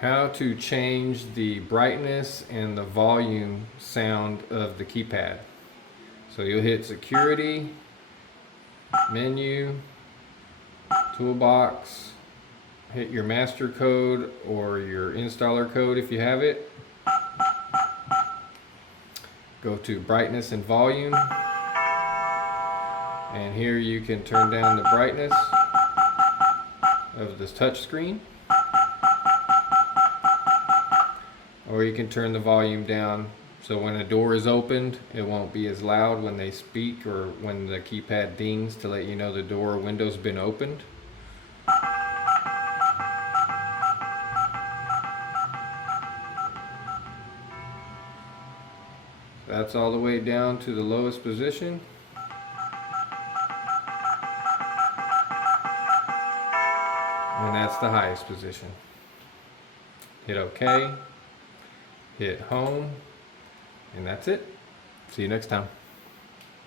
How to change the brightness and the volume sound of the keypad. So you'll hit security, menu, toolbox, hit your master code or your installer code if you have it. Go to brightness and volume, and here you can turn down the brightness of this touch screen, or you can turn the volume down so when a door is opened it won't be as loud when they speak or when the keypad dings to let you know the door or window's been opened. That's all the way down to the lowest position. And that's the highest position. Hit OK, hit home, and that's it. See you next time.